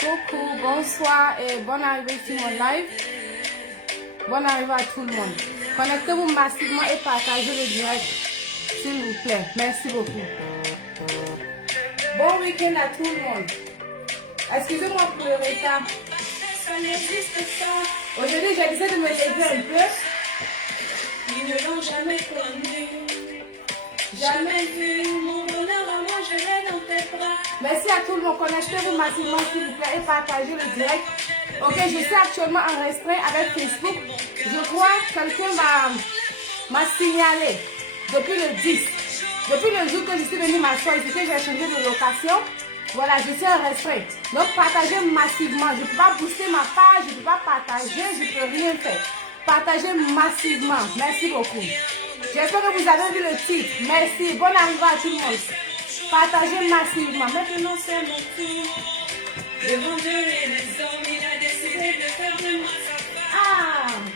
Coucou, bonsoir et bonne arrivée sur mon live. Bonne arrivée à tout le monde. Connectez-vous massivement et partagez le direct, s'il vous plaît. Merci beaucoup. Bon week-end à tout le monde. Excusez-moi pour le retard. Aujourd'hui, j'ai décidé de me lever un peu. Ils ne l'ont jamais connu. Jamais vu mon bonheur à moi, je l'ai dans tes bras. Merci à tout le monde. Connectez-vous massivement, s'il vous plaît, et partagez le direct. Ok, je suis actuellement enregistrée avec Facebook. Je crois que quelqu'un m'a signalé depuis le 10. Depuis le jour que je suis venue m'asseoir ici, que j'ai changé de location. Voilà, je suis enregistrée. Donc, partagez massivement. Je ne peux pas booster ma page, je ne peux pas partager, je ne peux rien faire. Partagez massivement. Merci beaucoup. J'espère que vous avez vu le titre. Merci. Bonne arrivée à tout le monde. Partagez massivement. Maintenant, c'est mon tour. Devant Dieu et les hommes, il a décidé de faire de moi sa femme.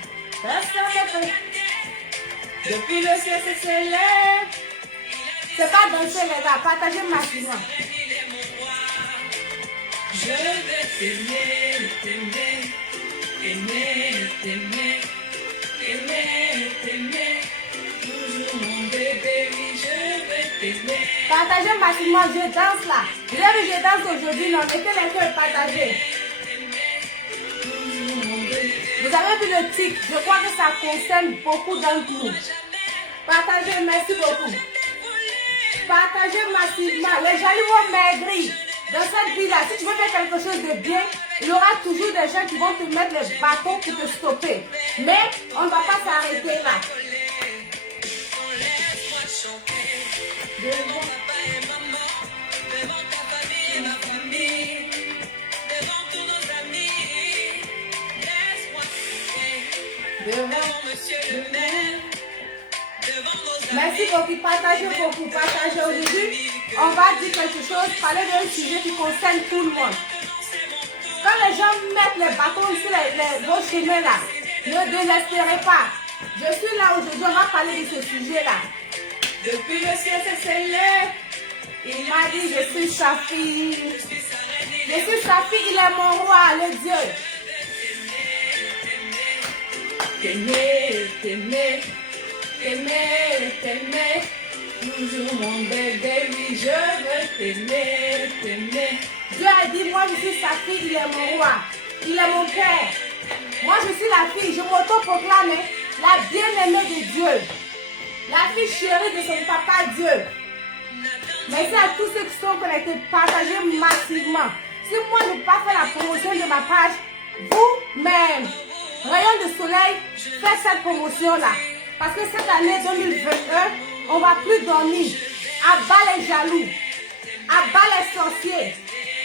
Depuis le ciel, c'est célèbre. C'est pas danser les gars. Partagez massivement. Je vais t'aimer, t'aimer, t'aimer, t'aimer, t'aimer, t'aimer. Toujours mon bébé, oui, je vais t'aimer. Partagez massivement, je danse là. Vous avez vu, je danse aujourd'hui, non? Mettez les cœurs, partagez. Vous avez vu le tic? Je crois que ça concerne beaucoup d'entre nous. Partagez, merci beaucoup. Partagez massivement. Les jaloux vont maigrir. Dans cette vie-là, si tu veux faire quelque chose de bien, il y aura toujours des gens qui vont te mettre les bâtons pour te stopper. Mais on ne va pas s'arrêter là. Devant papa et maman, devant ta famille et ma famille, devant tous nos amis, laisse-moi chanter. Devant monsieur le maire, devant nos amis. Merci beaucoup, partagez aujourd'hui. On va dire quelque chose, parler d'un sujet qui concerne tout le monde. Quand les gens mettent les bâtons sur vos chemins là, ne désespérez pas. Je suis là aujourd'hui, on va parler de ce sujet-là. Depuis le ciel c'est célèbre, il m'a dit je suis sa fille. Je suis sa fille, il est mon roi, le Dieu. T'aimer, t'aimer, t'aimer, t'aimer. Toujours mon bébé, oui, je veux t'aimer, t'aimer. Dieu a dit, moi je suis sa fille, il est mon roi, il est mon père. Moi je suis la fille, je m'auto-proclame la bien-aimée de Dieu. La fille chérie de son papa Dieu. Merci à tous ceux qui sont connectés, partagez massivement. Si moi je ne peux pas faire la promotion de ma page, vous-même, Rayon de Soleil, faites cette promotion-là. Parce que cette année 2021, on ne va plus dormir. Abat les jaloux, abat les sorciers,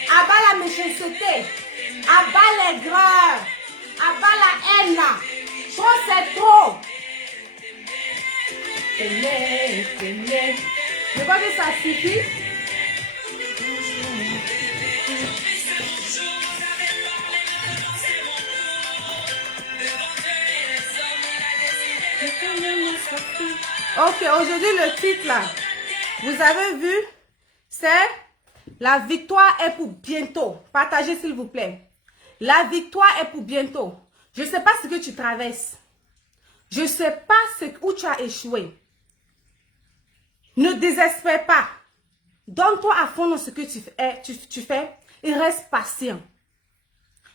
abat la méchanceté, abat les greurs, abat la haine. Trop c'est trop. T'aimer, t'aimer. Je crois que ça suffit. Ok, aujourd'hui le titre là, vous avez vu, c'est la victoire est pour bientôt. Partagez s'il vous plaît. La victoire est pour bientôt. Je ne sais pas ce que tu traverses. Je ne sais pas où tu as échoué. Ne désespère pas. Donne-toi à fond dans ce que tu fais et reste patient.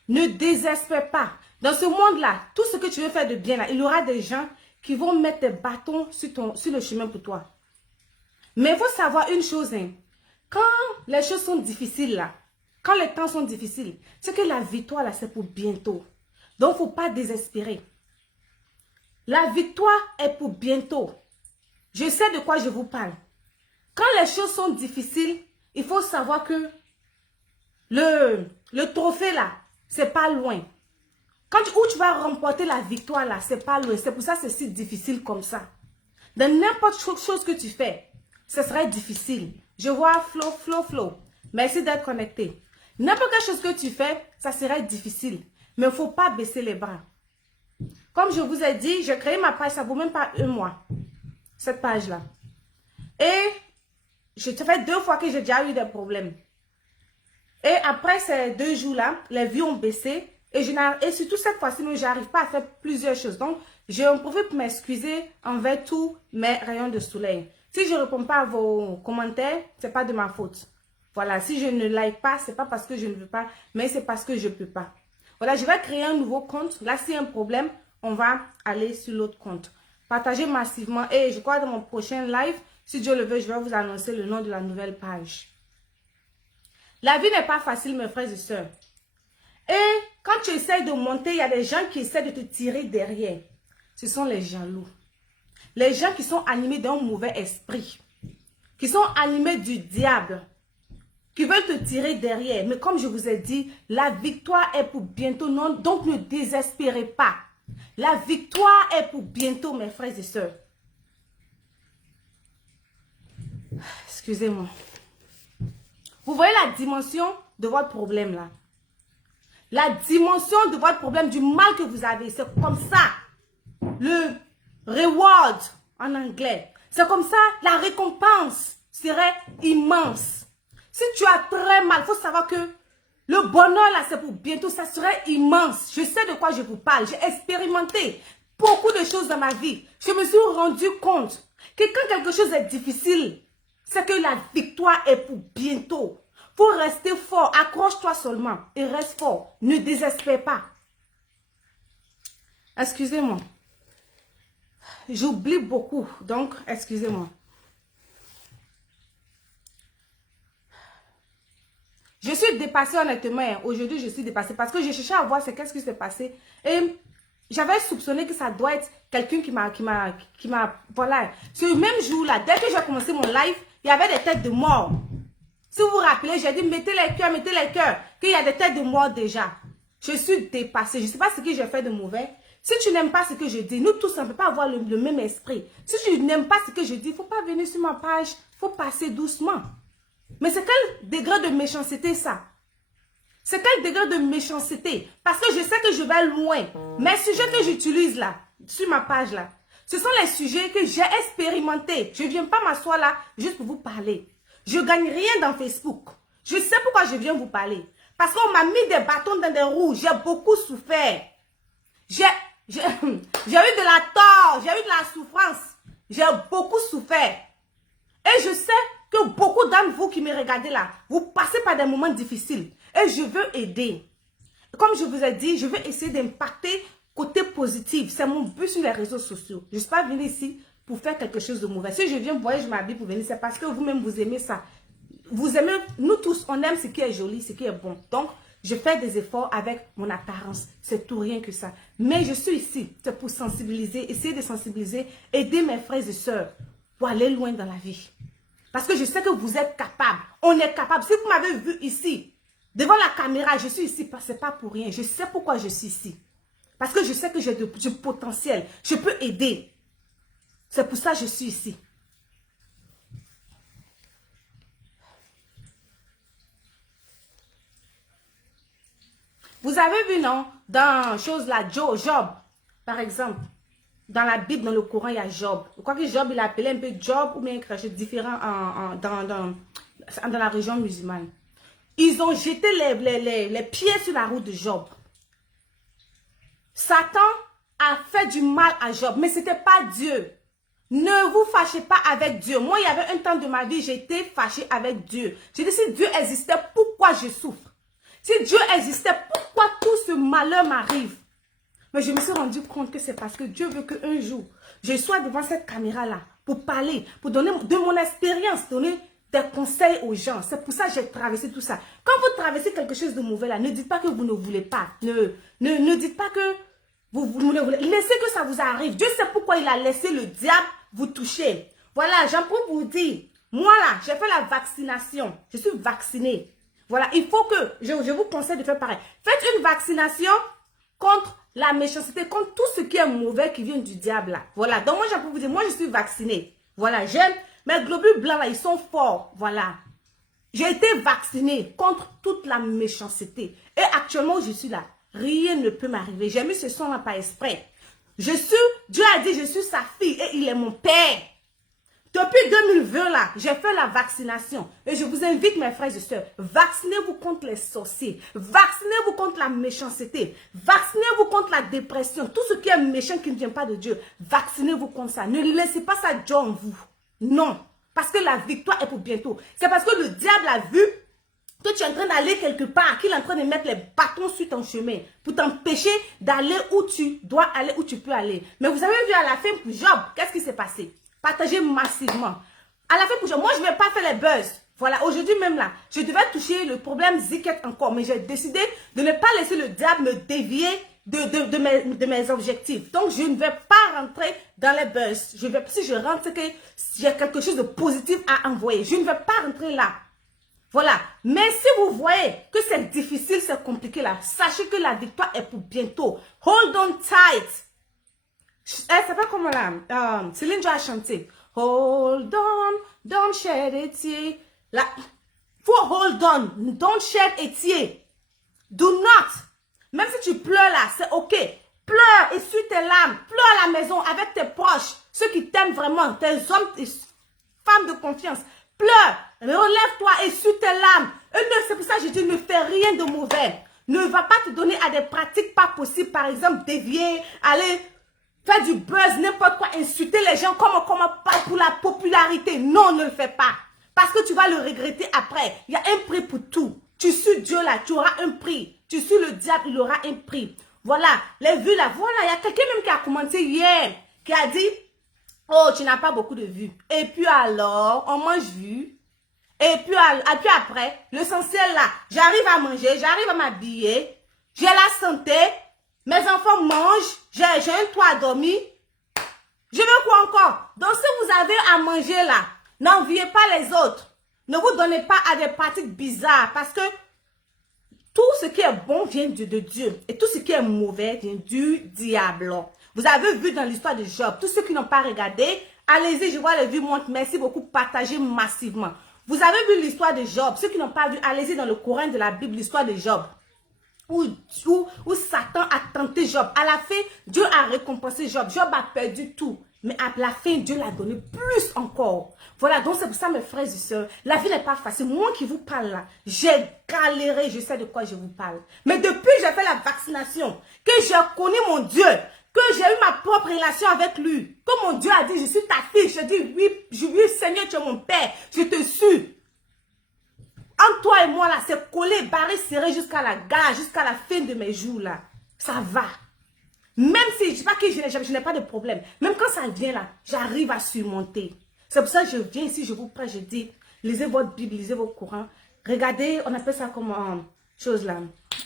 Ne désespère pas. Dans ce monde-là, tout ce que tu veux faire de bien, là, il y aura des gens qui vont mettre des bâtons sur le chemin pour toi. Mais il faut savoir une chose. Hein. Quand les choses sont difficiles, là, quand les temps sont difficiles, c'est que la victoire, là, c'est pour bientôt. Donc, il ne faut pas désespérer. La victoire est pour bientôt. Je sais de quoi je vous parle. Quand les choses sont difficiles, il faut savoir que le trophée là, c'est pas loin. Où tu vas remporter la victoire là, c'est pas loin. C'est pour ça que c'est si difficile comme ça. Dans n'importe quelle chose que tu fais, ce serait difficile. Je vois Flo. Merci d'être connecté. N'importe quelle chose que tu fais, ça serait difficile. Mais il ne faut pas baisser les bras. Comme je vous ai dit, j'ai créé ma page, ça ne vaut même pas un mois. Cette page-là. Et ça fait 2 fois que j'ai déjà eu des problèmes. Et après ces 2 jours-là, les vues ont baissé. Et surtout cette fois-ci, je n'arrive pas à faire plusieurs choses. Donc, j'en profite pour m'excuser envers tous mes rayons de soleil. Si je ne réponds pas à vos commentaires, ce n'est pas de ma faute. Voilà, si je ne like pas, ce n'est pas parce que je ne veux pas, mais c'est parce que je ne peux pas. Voilà, je vais créer un nouveau compte. Là, s'il y a un problème, on va aller sur l'autre compte. Partagez massivement. Et je crois dans mon prochain live, si Dieu le veut, je vais vous annoncer le nom de la nouvelle page. La vie n'est pas facile, mes frères et sœurs. Et quand tu essaies de monter, il y a des gens qui essaient de te tirer derrière. Ce sont les jaloux. Les gens qui sont animés d'un mauvais esprit. Qui sont animés du diable. Qui veulent te tirer derrière. Mais comme je vous ai dit, la victoire est pour bientôt. Non, donc ne désespérez pas. La victoire est pour bientôt, mes frères et sœurs. Excusez-moi. Vous voyez la dimension de votre problème là. La dimension de votre problème, du mal que vous avez. C'est comme ça. Le reward en anglais. C'est comme ça, la récompense serait immense. Si tu as très mal, il faut savoir que le bonheur là, c'est pour bientôt, ça serait immense. Je sais de quoi je vous parle. J'ai expérimenté beaucoup de choses dans ma vie. Je me suis rendu compte que quand quelque chose est difficile, c'est que la victoire est pour bientôt. Il faut rester fort. Accroche-toi seulement et reste fort. Ne désespère pas. Excusez-moi. J'oublie beaucoup, donc excusez-moi. Je suis dépassée honnêtement. Aujourd'hui, je suis dépassée parce que j'ai cherché à voir qu'est-ce qui s'est passé. Et j'avais soupçonné que ça doit être quelqu'un qui m'a, voilà. Ce même jour-là, dès que j'ai commencé mon live, il y avait des têtes de mort. Si vous vous rappelez, j'ai dit mettez les cœurs, qu'il y a des têtes de mort déjà. Je suis dépassée. Je ne sais pas ce que j'ai fait de mauvais. Si tu n'aimes pas ce que je dis, nous tous, on ne peut pas avoir le même esprit. Si tu n'aimes pas ce que je dis, il ne faut pas venir sur ma page. Il faut passer doucement. Mais c'est quel degré de méchanceté ça? C'est quel degré de méchanceté? Parce que je sais que je vais loin. Mes sujets que j'utilise là, sur ma page là, ce sont les sujets que j'ai expérimentés. Je ne viens pas m'asseoir là juste pour vous parler. Je ne gagne rien dans Facebook. Je sais pourquoi je viens vous parler. Parce qu'on m'a mis des bâtons dans des roues. J'ai beaucoup souffert. J'ai eu de la tort. J'ai eu de la souffrance. J'ai beaucoup souffert. Et je sais que beaucoup d'entre vous qui me regardez là, vous passez par des moments difficiles. Et je veux aider. Comme je vous ai dit, je veux essayer d'impacter côté positif. C'est mon but sur les réseaux sociaux. Je ne suis pas venue ici pour faire quelque chose de mauvais. Si je viens vous voyez, je m'habille pour venir, c'est parce que vous-même vous aimez ça. Vous aimez, nous tous, on aime ce qui est joli, ce qui est bon. Donc, je fais des efforts avec mon apparence. C'est tout rien que ça. Mais je suis ici, c'est pour sensibiliser, essayer de sensibiliser, aider mes frères et sœurs pour aller loin dans la vie. Parce que je sais que vous êtes capables. On est capable. Si vous m'avez vu ici, devant la caméra, je suis ici, ce n'est pas pour rien. Je sais pourquoi je suis ici. Parce que je sais que j'ai du potentiel. Je peux aider. C'est pour ça que je suis ici. Vous avez vu, non? Dans chose là, Job, par exemple. Dans la Bible, dans le Coran, il y a Job. Je crois que Job, il a appelé un peu Job ou bien quelque chose de différent dans la région musulmane. Ils ont jeté les pieds sur la route de Job. Satan a fait du mal à Job, mais ce n'était pas Dieu. Ne vous fâchez pas avec Dieu. Moi, il y avait un temps de ma vie, j'étais fâchée avec Dieu. J'ai dit, si Dieu existait, pourquoi je souffre? Si Dieu existait, pourquoi tout ce malheur m'arrive? Mais je me suis rendu compte que c'est parce que Dieu veut qu'un jour, je sois devant cette caméra-là pour parler, pour donner de mon expérience, donner des conseils aux gens. C'est pour ça que j'ai traversé tout ça. Quand vous traversez quelque chose de mauvais là, ne dites pas que vous ne voulez pas. Ne dites pas que vous ne voulez. Laissez que ça vous arrive. Dieu sait pourquoi il a laissé le diable vous toucher. Voilà, j'en peux vous dire. Moi là, j'ai fait la vaccination. Je suis vaccinée. Voilà, il faut que, je vous conseille de faire pareil. Faites une vaccination contre la méchanceté, contre tout ce qui est mauvais qui vient du diable là. Voilà, donc moi, j'ai pour vous dire, moi, je suis vaccinée. Voilà, j'aime, mes globules blancs là, ils sont forts. Voilà. J'ai été vaccinée contre toute la méchanceté. Et actuellement, je suis là. Rien ne peut m'arriver. J'ai mis ce son là par exprès. Dieu a dit, je suis sa fille et il est mon père. Depuis 2020, là, j'ai fait la vaccination. Et je vous invite, mes frères et sœurs, vaccinez-vous contre les sorciers. Vaccinez-vous contre la méchanceté. Vaccinez-vous contre la dépression. Tout ce qui est méchant qui ne vient pas de Dieu. Vaccinez-vous contre ça. Ne laissez pas ça jouer en vous. Non. Parce que la victoire est pour bientôt. C'est parce que le diable a vu que tu es en train d'aller quelque part, qu'il est en train de mettre les bâtons sur ton chemin pour t'empêcher d'aller où tu dois aller, où tu peux aller. Mais vous avez vu à la fin pour Job, qu'est-ce qui s'est passé? Partagez massivement. À la fin pour Job, moi je ne vais pas faire les buzz. Voilà, aujourd'hui même là, je devais toucher le problème Ziket encore, mais j'ai décidé de ne pas laisser le diable me dévier de mes objectifs. Donc, je ne vais pas rentrer dans les buzz. Si je rentre, c'est que j'ai quelque chose de positif à envoyer. Je ne vais pas rentrer là. Voilà. Mais si vous voyez que c'est difficile, c'est compliqué là, sachez que la victoire est pour bientôt. Hold on tight. Elle s'appelle comment là? Céline Dion a chanté. Hold on, don't shed a tear. Là, faut hold on, don't shed a tear. Do not. Même si tu pleures là, c'est ok. Pleure, essuie tes larmes. Pleure à la maison avec tes proches. Ceux qui t'aiment vraiment, tes hommes, tes femmes de confiance. Pleure, relève-toi, essuie tes larmes. C'est pour ça que je dis, ne fais rien de mauvais. Ne va pas te donner à des pratiques pas possibles. Par exemple, dévier, aller faire du buzz, n'importe quoi, insulter les gens comme pour la popularité. Non, ne le fais pas. Parce que tu vas le regretter après. Il y a un prix pour tout. Tu suis Dieu là, tu auras un prix. Tu suis le diable, il aura un prix. Voilà, les vues là, voilà, il y a quelqu'un même qui a commenté hier, qui a dit, oh, tu n'as pas beaucoup de vues. Et puis alors, on mange vu. Et puis après, l'essentiel là, j'arrive à manger, j'arrive à m'habiller, j'ai la santé, mes enfants mangent, j'ai un toit à dormir. Je veux quoi encore? Donc si vous avez à manger là, n'enviez pas les autres. Ne vous donnez pas à des pratiques bizarres parce que tout ce qui est bon vient de Dieu. Et tout ce qui est mauvais vient du diable. Vous avez vu dans l'histoire de Job. Tous ceux qui n'ont pas regardé, allez-y, je vois les vues montent. Merci beaucoup, partagez massivement. Vous avez vu l'histoire de Job. Ceux qui n'ont pas vu, allez-y dans le Coran de la Bible, l'histoire de Job. Où Satan a tenté Job. À la fin, Dieu a récompensé Job. Job a perdu tout. Mais à la fin, Dieu l'a donné plus encore. Voilà, donc c'est pour ça, mes frères et sœurs, la vie n'est pas facile. Moi qui vous parle là, j'ai galéré, je sais de quoi je vous parle. Mais depuis que j'ai fait la vaccination, que j'ai connu mon Dieu, que j'ai eu ma propre relation avec lui, que mon Dieu a dit, je suis ta fille, je dis, oui, Seigneur, tu es mon Père, je te suis. Entre toi et moi là, c'est collé, barré, serré jusqu'à la gare, jusqu'à la fin de mes jours là. Ça va. Même si, je ne dis pas que je n'ai pas de problème. Même quand ça vient là, j'arrive à surmonter. C'est pour ça que je viens ici, je vous prête, je dis, lisez votre Bible, lisez vos Corans. Regardez, on appelle ça comme chose là.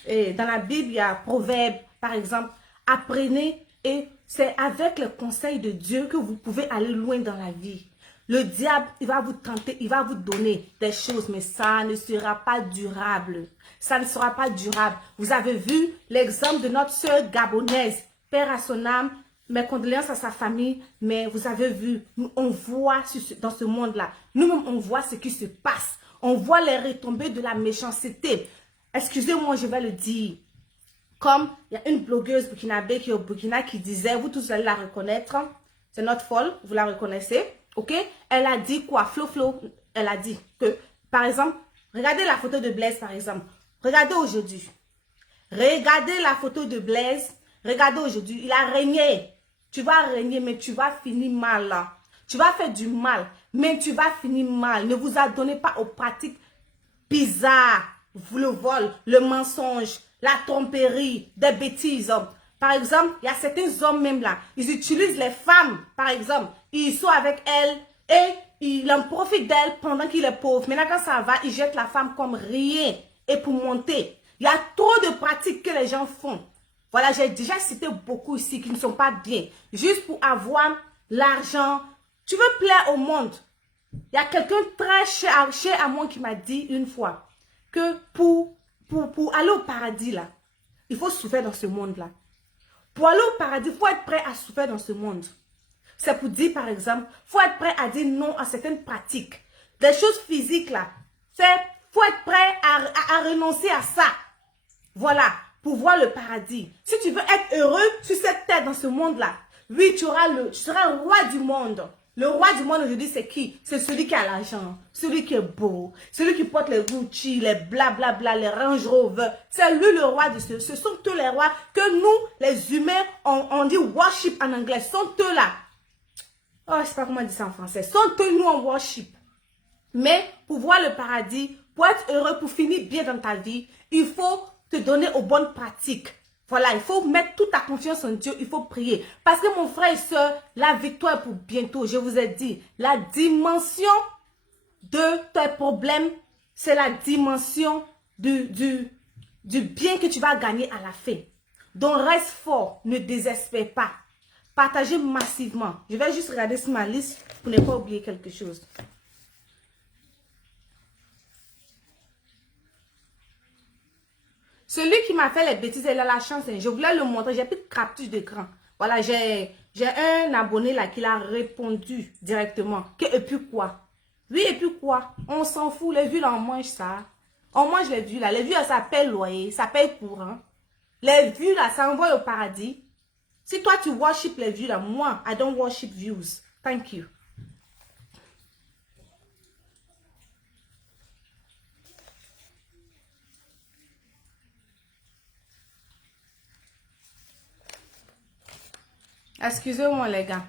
Et dans la Bible, il y a Proverbes, par exemple. Apprenez et c'est avec le conseil de Dieu que vous pouvez aller loin dans la vie. Le diable, il va vous tenter, il va vous donner des choses, mais ça ne sera pas durable. Ça ne sera pas durable. Vous avez vu l'exemple de notre sœur gabonaise. Père à son âme, mes condoléances à sa famille, mais vous avez vu, on voit dans ce monde-là, nous-mêmes on voit ce qui se passe, on voit les retombées de la méchanceté. Excusez-moi, je vais le dire, comme il y a une blogueuse burkinabé qui est au Burkina qui disait, vous tous allez la reconnaître, c'est notre folle, vous la reconnaissez, ok? Elle a dit quoi? Flo, elle a dit que, par exemple, regardez la photo de Blaise par exemple, regardez aujourd'hui, regardez la photo de Blaise. Regardez aujourd'hui, il a régné. Tu vas régner, mais tu vas finir mal. Tu vas faire du mal, mais tu vas finir mal. Ne vous adonnez pas aux pratiques bizarres. Le vol, le mensonge, la tromperie, des bêtises. Par exemple, il y a certains hommes même là, ils utilisent les femmes, par exemple. Ils sont avec elles et ils en profitent d'elles pendant qu'il est pauvre. Maintenant, quand ça va, ils jettent la femme comme rien et pour monter. Il y a trop de pratiques que les gens font. Voilà, j'ai déjà cité beaucoup ici qui ne sont pas bien. Juste pour avoir l'argent. Tu veux plaire au monde. Il y a quelqu'un très cher à moi qui m'a dit une fois que pour aller au paradis là, il faut souffrir dans ce monde-là. Pour aller au paradis, il faut être prêt à souffrir dans ce monde. C'est pour dire par exemple, il faut être prêt à dire non à certaines pratiques. Des choses physiques là. Il faut être prêt à renoncer à ça. Voilà. Pour voir le paradis. Si tu veux être heureux sur cette terre, dans ce monde-là, oui, tu seras roi du monde. Le roi du monde aujourd'hui, c'est qui? C'est celui qui a l'argent, celui qui est beau, celui qui porte les Gucci, les blablabla, les Range Rover. C'est lui le roi de ce. Ce sont tous les rois que nous, les humains, on dit worship en anglais. Ce sont eux là. Oh, je sais pas comment on dit ça en français. Ce sont eux, nous, on worship. Mais pour voir le paradis, pour être heureux, pour finir bien dans ta vie, il faut te donner aux bonnes pratiques. Voilà, il faut mettre toute ta confiance en Dieu, il faut prier. Parce que mon frère et soeur, la victoire est pour bientôt. Je vous ai dit, la dimension de tes problèmes, c'est la dimension du bien que tu vas gagner à la fin. Donc reste fort, ne désespère pas. Partagez massivement. Je vais juste regarder sur ma liste pour ne pas oublier quelque chose. Celui qui m'a fait les bêtises, il a la chance. Hein. Je voulais le montrer. J'ai plus de capture d'écran. Voilà, j'ai un abonné là qui l'a répondu directement. Et puis quoi? Oui, et puis quoi? On s'en fout. Les vues là, on mange ça. On mange les vues là. Les vues là, ça paye loyer, ça paye courant. Les vues là, ça envoie au paradis. Si toi, tu worship les vues là, moi, I don't worship views. Thank you. Excusez-moi les gars.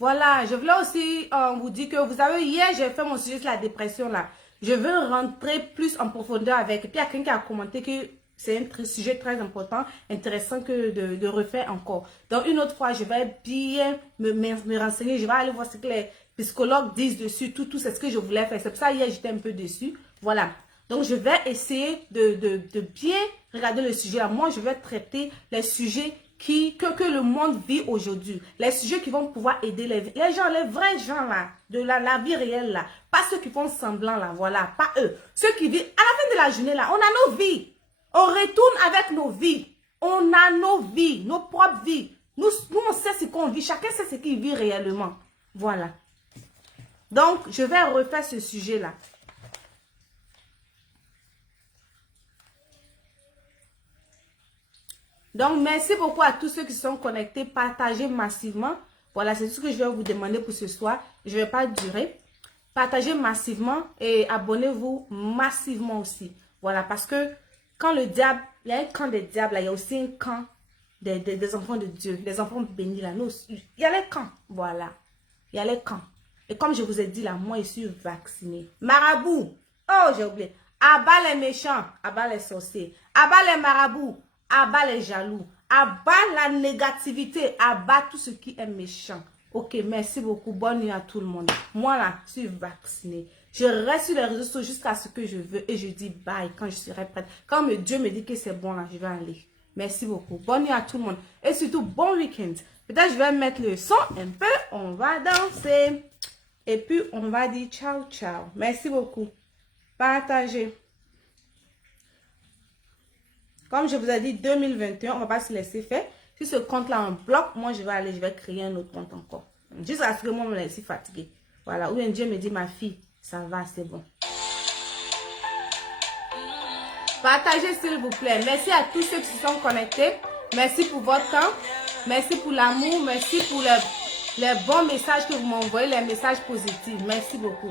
Voilà, je voulais aussi vous dire que vous savez, hier j'ai fait mon sujet sur la dépression là. Je veux rentrer plus en profondeur avec. Et puis il y a quelqu'un qui a commenté que c'est un sujet très important, intéressant que de refaire encore. Donc une autre fois, je vais bien me renseigner. Je vais aller voir ce que les psychologues disent dessus. Tout c'est ce que je voulais faire. C'est pour ça hier j'étais un peu déçue. Voilà. Donc je vais essayer de bien regarder le sujet là. Moi, je vais traiter les sujets que le monde vit aujourd'hui. Les sujets qui vont pouvoir aider les gens, les vrais gens là, de la vie réelle là. Pas ceux qui font semblant là, voilà, pas eux. Ceux qui vivent, à la fin de la journée là, on a nos vies. On retourne avec nos vies. On a nos vies, nos propres vies. Nous on sait ce qu'on vit. Chacun sait ce qu'il vit réellement. Voilà. Donc, je vais refaire ce sujet là. Donc, merci beaucoup à tous ceux qui sont connectés. Partagez massivement. Voilà, c'est tout ce que je vais vous demander pour ce soir. Je ne vais pas durer. Partagez massivement et abonnez-vous massivement aussi. Voilà, parce que quand le diable, il y a un camp des diables, là, il y a aussi un camp des enfants de Dieu, des enfants bénis. Là. Nous, il y a les camps. Voilà, il y a les camps. Et comme je vous ai dit là, moi, je suis vaccinée. Marabout. Oh, j'ai oublié. Abat les méchants, abat les sorciers, abat les marabouts. Abat les jaloux, abat la négativité, abat tout ce qui est méchant. Ok, merci beaucoup. Bonne nuit à tout le monde. Moi là, je suis vaccinée. Je reste sur les réseaux sociaux jusqu'à ce que je veux et je dis bye quand je serai prête. Quand Dieu me dit que c'est bon là, je vais aller. Merci beaucoup. Bonne nuit à tout le monde. Et surtout, bon week-end. Peut-être je vais mettre le son un peu. On va danser. Et puis, on va dire ciao, ciao. Merci beaucoup. Partagez. Comme je vous ai dit, 2021, on ne va pas se laisser faire. Si ce compte-là en bloque, moi, je vais créer un autre compte encore. Jusqu'à ce que moi, je me laisse fatiguer. Voilà, ou bien Dieu me dit, ma fille, ça va, c'est bon. Partagez, s'il vous plaît. Merci à tous ceux qui se sont connectés. Merci pour votre temps. Merci pour l'amour. Merci pour les bons messages que vous m'envoyez, les messages positifs. Merci beaucoup.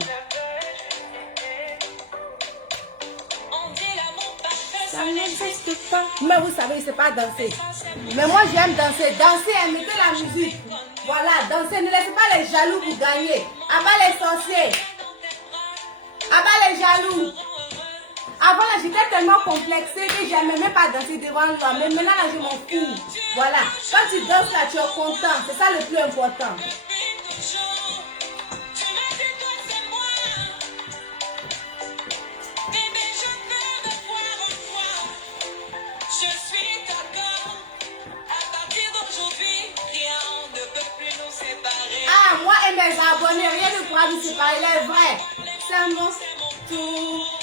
Ça n'existe pas. Mais vous savez, c'est pas danser. Mais moi, j'aime danser. Danser, mettez la musique. Voilà, danser. Ne laissez pas les jaloux vous gagner. Abat les sorciers. Abat les jaloux. Avant, là, j'étais tellement complexée que j'aimais même pas danser devant toi. Mais maintenant, là, je m'en fous. Voilà. Quand tu danses, là, tu es content. C'est ça le plus important. Moi et mes abonnés, rien ne pourra nous séparer, il est vrai. C'est mon tour.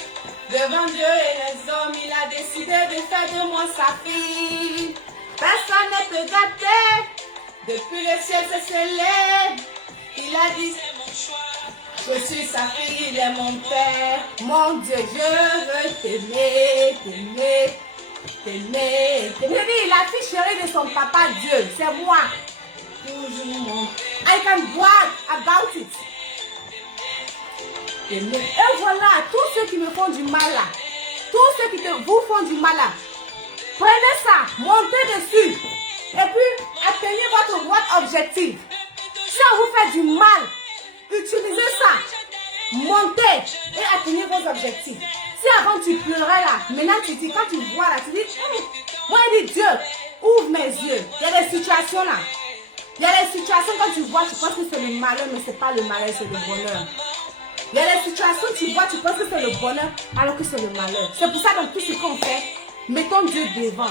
Devant Dieu et les hommes, il a décidé de faire de moi sa fille. Personne ne peut gâter. Depuis le ciel se s'élève. Il a dit, c'est mon choix. Je suis sa fille, il est mon père. Mon Dieu, je veux t'aimer, t'aimer. t'aimer. Je dis, la fille chérie de son papa Dieu, c'est moi. Toujours. I can brag about it. Et voilà, tous ceux qui me font du mal là, tous ceux qui vous font du mal là, prenez ça, montez dessus. Et puis, atteignez votre objectif. Si on vous fait du mal, utilisez ça. Montez et atteignez vos objectifs. Si avant tu pleurais là, maintenant tu dis, quand tu vois là, tu dis, moi je dis Dieu, ouvre mes yeux. Il y a des situations là. Il y a des situations quand tu vois, tu penses que c'est le malheur, mais ce n'est pas le malheur, c'est le bonheur. Il y a des situations tu vois, tu penses que c'est le bonheur, alors que c'est le malheur. C'est pour ça dans tout ce qu'on fait, mettons Dieu devant.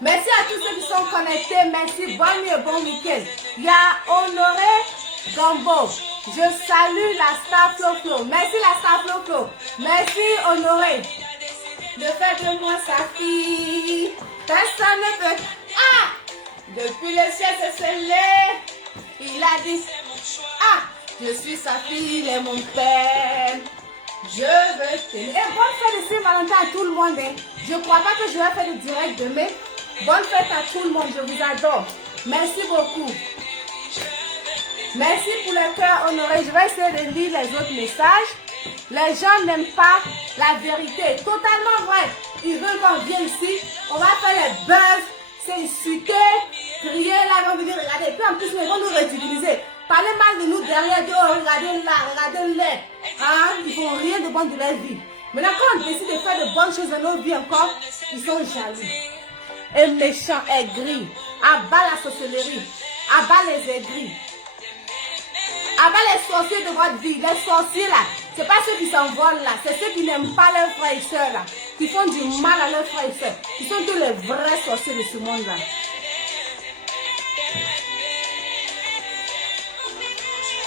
Merci à tous ceux qui sont connectés. Merci. Bonne nuit et bon week-end. Il y a Honoré Gambo. Je salue la Star Flo Flo. Merci la Star Flo Flo. Merci Honoré. Ne faites de moi sa fille. Personne ne peut. Ah! Depuis le ciel s'est scellé. Il a dit. Ah! Je suis sa fille, il est mon père. Je veux t'aimer. Et bonne fête de Saint-Valentin à tout le monde. Hein. Je ne crois pas que je vais faire le direct demain. Bonne fête à tout le monde. Je vous adore. Merci beaucoup. Merci pour le cœur honoré. Je vais essayer de lire les autres messages. Les gens n'aiment pas la vérité. Totalement vrai. Ils veulent qu'on vienne ici. On va faire les buzz, s'insulter, crier là. On va dire, regardez. Puis en plus, ils vont nous ridiculiser. Parlez mal de nous derrière. Dire, oh, regardez là, regardez là. Hein? Ils font rien de bon de leur vie. Maintenant, quand on décide de faire de bonnes choses dans nos vies encore, ils sont jaloux. Et méchants, aigris. Abat la sorcellerie. Abat les aigris. Abat les sorciers de votre vie. Les sorciers là, c'est pas ceux qui s'envolent là. C'est ceux qui n'aiment pas leurs frères et sœurs là. Qui font du mal à leurs frères et sœurs. Qui sont tous les vrais sorciers de ce monde là.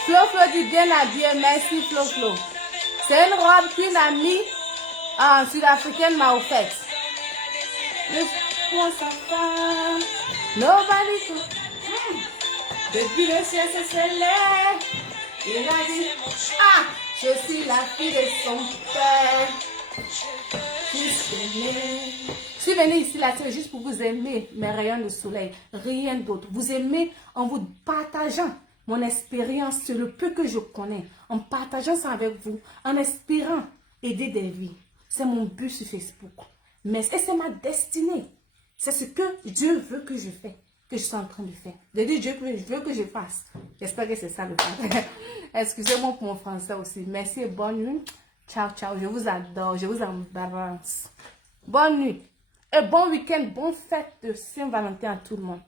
Flo Flo dit bien habillé. Merci Flo Flo. C'est une robe qu'une amie sud-africaine m'a offerte. Laisse-moi sa femme. Nobody could. Depuis le ciel se scellé. Il a dit, ah, je suis la fille de son père. Je suis venue ici là, c'est juste pour vous aimer, mes rayons de soleil. Rien d'autre. Vous aimez en vous partageant mon expérience sur le peu que je connais. En partageant ça avec vous. En espérant aider des vies. C'est mon but sur Facebook. Mais c'est ma destinée. C'est ce que Dieu veut que je fasse. Que je suis en train de faire. De dire Dieu veut que je fasse. J'espère que c'est ça le français. Excusez-moi pour mon français aussi. Merci et bonne nuit. Ciao, ciao. Je vous adore. Je vous embrasse. Bonne nuit. Et bon week-end. Bonne fête de Saint-Valentin à tout le monde.